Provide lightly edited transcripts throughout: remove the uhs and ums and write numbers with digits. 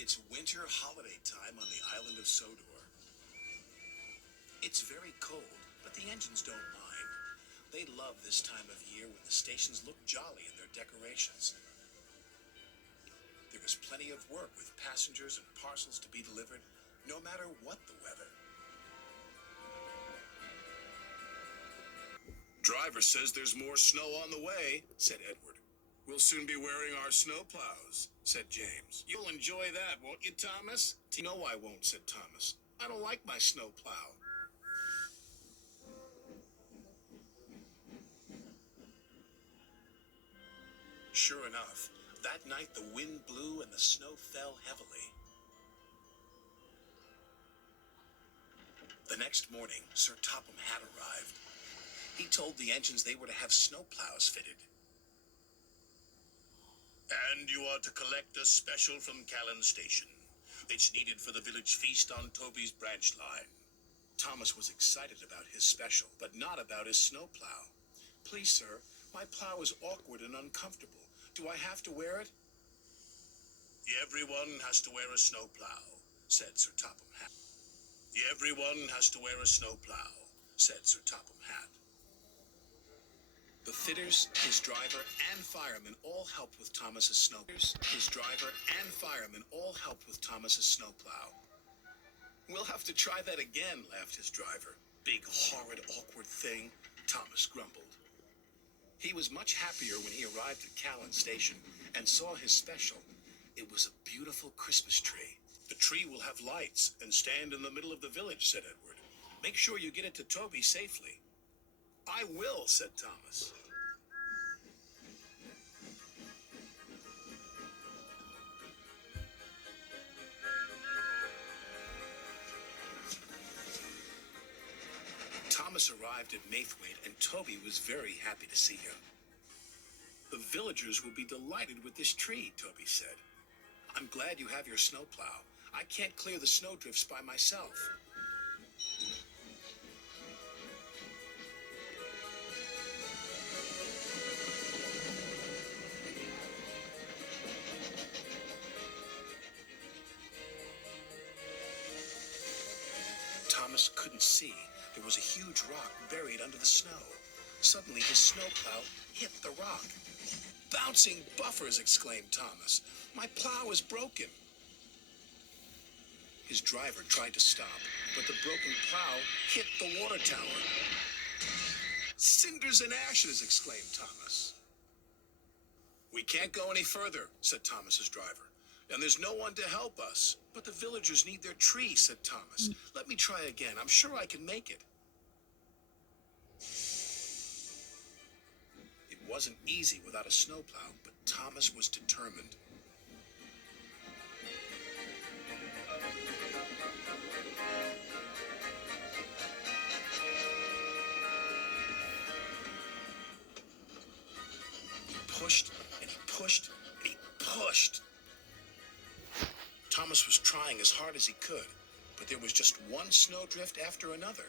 It's winter holiday time on the island of Sodor. It's very cold, but the engines don't mind. They love this time of year when the stations look jolly in their decorations. There is plenty of work with passengers and parcels to be delivered, no matter what the weather. Driver says there's more snow on the way, said Edward. We'll soon be wearing our snow plows, said James. You'll enjoy that, won't you, Thomas? No, I won't, said Thomas. I don't like my snow plow. Sure enough, that night the wind blew and the snow fell heavily. The next morning, Sir Topham had arrived. He told the engines they were to have snow plows fitted. And you are to collect a special from Callan Station. It's needed for the village feast on Toby's branch line. Thomas was excited about his special, but not about his snowplow. Please, sir, my plow is awkward and uncomfortable. Do I have to wear it? Everyone has to wear a snowplow, said Sir Topham Hatt. Everyone has to wear a snowplow, said Sir Topham Hatt. The fitters, his driver, and firemen all helped with Thomas's snowplow. We'll have to try that again, laughed his driver. Big, horrid, awkward thing, Thomas grumbled. He was much happier when he arrived at Callan Station and saw his special. It was a beautiful Christmas tree. The tree will have lights and stand in the middle of the village, said Edward. Make sure you get it to Toby safely. I will, said Thomas. Thomas arrived at Maithwaite, and Toby was very happy to see him. The villagers will be delighted with this tree, Toby said. I'm glad you have your snowplow. I can't clear the snowdrifts by myself. Thomas couldn't see. There was a huge rock buried under the snow. Suddenly, his snowplow hit the rock. Bouncing buffers, exclaimed Thomas. My plow is broken. His driver tried to stop, but the broken plow hit the water tower. Cinders and ashes, exclaimed Thomas. We can't go any further, said Thomas's driver. And there's no one to help us. But the villagers need their tree, said Thomas. Let me try again. I'm sure I can make it. It wasn't easy without a snowplow, but Thomas was determined. He pushed, and he pushed, and he pushed. Thomas was trying as hard as he could, but there was just one snowdrift after another.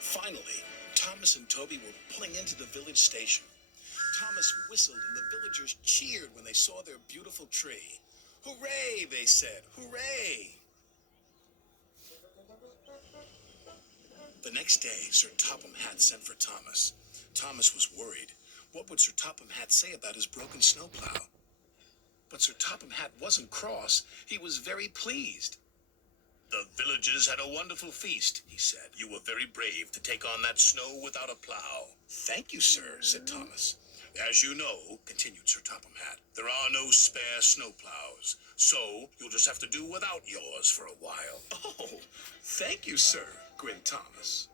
Finally, Thomas and Toby were pulling into the village station. Thomas whistled, and the villagers cheered when they saw their beautiful tree. Hooray, they said, hooray! The next day, Sir Topham Hatt sent for Thomas. Thomas was worried. What would Sir Topham Hatt say about his broken snowplow? But Sir Topham Hatt wasn't cross. He was very pleased. The villagers had a wonderful feast, he said. You were very brave to take on that snow without a plow. Thank you, sir, said Thomas. As you know, continued Sir Topham Hatt, there are no spare snowplows, so you'll just have to do without yours for a while. Oh, thank you, sir, grinned Thomas.